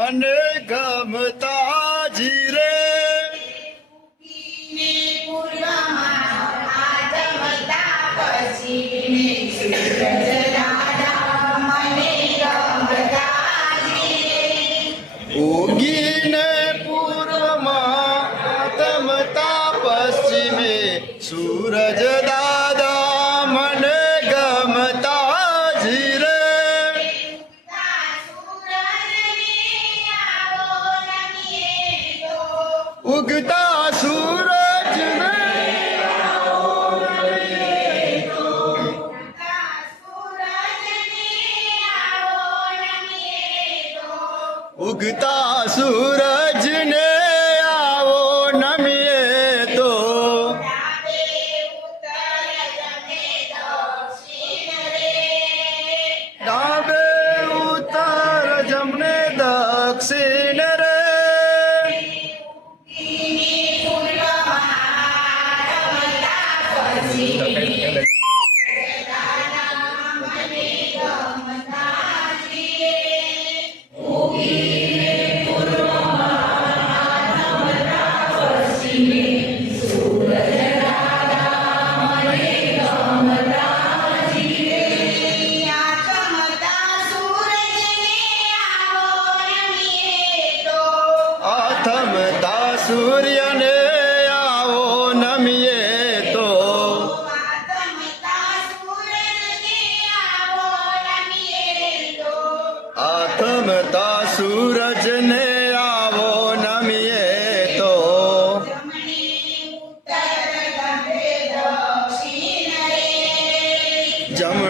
મને ગમતા જીરે ઉગીને પૂર્વમાં આતમતા પશ્ચિમે સૂરજ દાદા મને ગમતા જીરે ઉગતા સૂરજ ઉગતા સૂરજ ને આવો નમીએ તો ડાબે ઉત્તર જમણે દક્ષિણ રે આથમતા સૂર્યને આવો નમીએ તો આથમતા સૂરજને આવો નમીએ તો જમણે